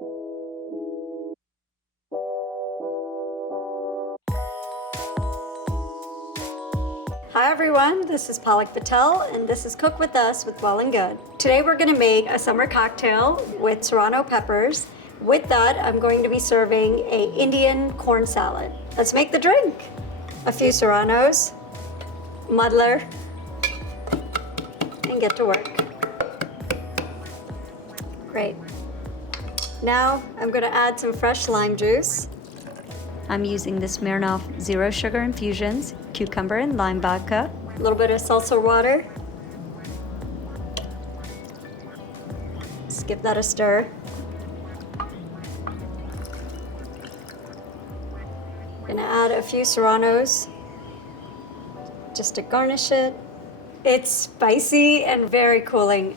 Hi everyone, this is Palak Patel and this is Cook With Us with Well+Good. Today we're going to make a summer cocktail with Serrano peppers. With that, I'm going to be serving a Indian corn salad. Let's make the drink. A few Serranos, muddler, and get to work. Great. Now I'm going to add some fresh lime juice. I'm using the Smirnoff Zero Sugar Infusions, cucumber and lime vodka, a little bit of seltzer water. Just give that a stir. Gonna add a few Serranos just to garnish it. It's spicy and very cooling.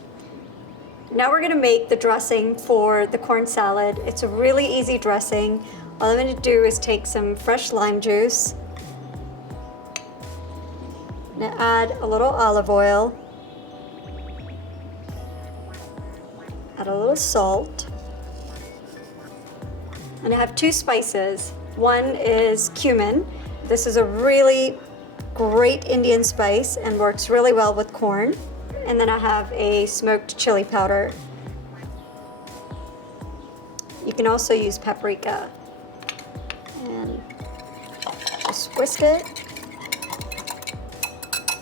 Now we're gonna make the dressing for the corn salad. It's a really easy dressing. All I'm gonna do is take some fresh lime juice. I'm gonna add a little olive oil. Add a little salt. And I have two spices. One is cumin. This is a really great Indian spice and works really well with corn. And then I have a smoked chili powder. You can also use paprika. And just whisk it.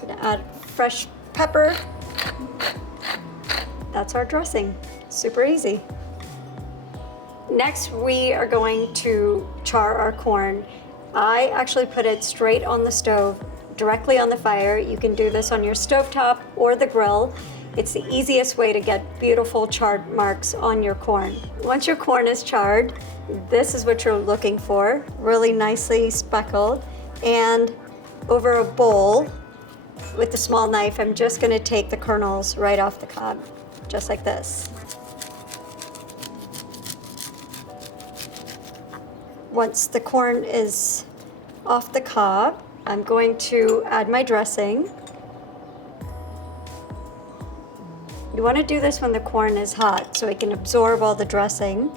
I'm gonna add fresh pepper. That's our dressing. Super easy. Next, we are going to char our corn. I actually put it straight on the stove, directly on the fire. You can do this on your stovetop or the grill. It's the easiest way to get beautiful charred marks on your corn. Once your corn is charred, this is what you're looking for, really nicely speckled. And over a bowl with a small knife, I'm just gonna take the kernels right off the cob, just like this. Once the corn is off the cob, I'm going to add my dressing. You want to do this when the corn is hot so it can absorb all the dressing.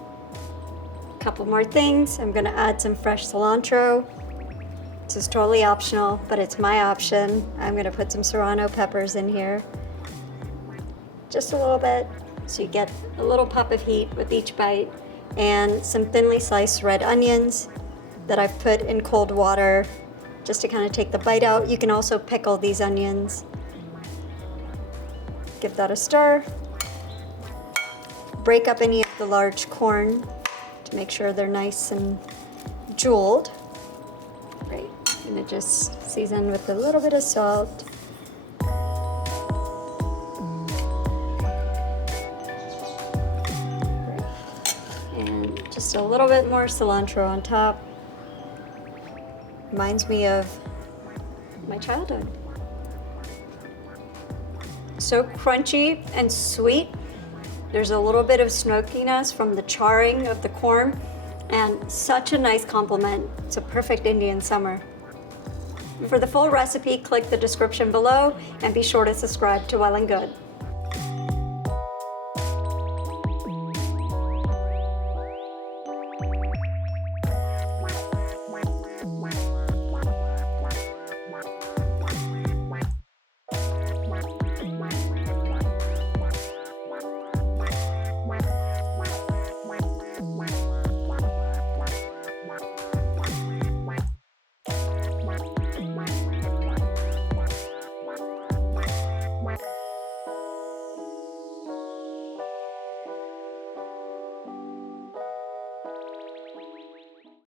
A couple more things. I'm going to add some fresh cilantro. This is totally optional, but it's my option. I'm going to put some Serrano peppers in here. Just a little bit, so you get a little pop of heat with each bite. And some thinly sliced red onions that I've put in cold water just to kind of take the bite out. You can also pickle these onions. Give that a stir. Break up any of the large corn to make sure they're nice and jeweled. Great. I'm gonna just season with a little bit of salt. And just a little bit more cilantro on top. Reminds me of my childhood. So crunchy and sweet. There's a little bit of smokiness from the charring of the corn and such a nice complement. It's a perfect Indian summer. For the full recipe, click the description below and be sure to subscribe to Well+Good.